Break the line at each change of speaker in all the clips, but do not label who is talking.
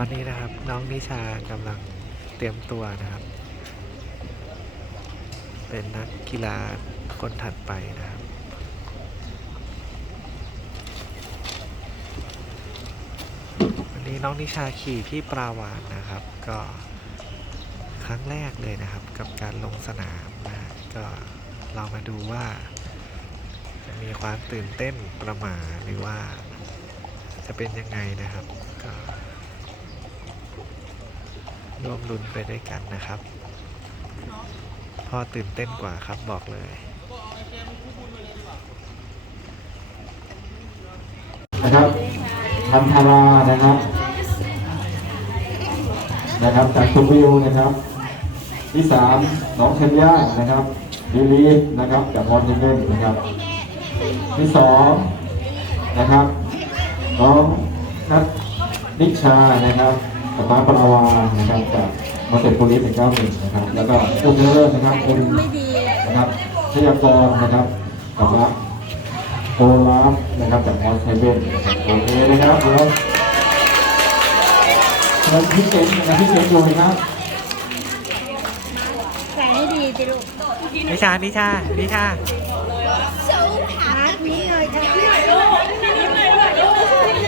อนนี้นะครับน้องนิชากำลังเตรียมตัวนะครับ เป็นนักกีฬาคนถัดไปนะครับวันนี้น้องนิชาขี่พี่ปราวานนะครับ ก็ครั้งแรกเลยนะครับ กับการลงสนามนะก็เรามาดูว่า จะมีความตื่นเต้นประหม่าหรือว่าจะเป็นยังไงนะครับ ร่วมลุ้นไปด้วยกันนะครับ พ่อตื่นเต้นกว่าครับบอกเลย
นะครับพันธารานะครับ นะครับจากชมวิวนะครับ ที่สามน้องเชนย่านะครับลิลีนะครับจากพรเทนเนนะครับ ที่สองนะครับ น้องนัทนิชานะครับ กับมาปราวานะครับจากมาเสร็จโพลิสหนึ่งเก้าหนึ่งนะครับ แล้วก็อุ้มเลิศนะครับเป็นนะครับชยากรนะครับกับรักโอลาฟนะครับจากออสเทเว่นนะครับโอเคนะครับเดี๋ยวเชิญพี่เจนนะครับพี่เจนดูนะครับ
ใส่ให้ดีสิลูก
นิชานิชานิชา
มาร์คนี้เลยค่ะ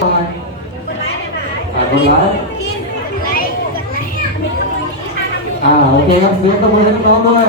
ทำไมอ่ากดไลค์ อ่าโอเคครับเสียงตบมือให้น้องด้วย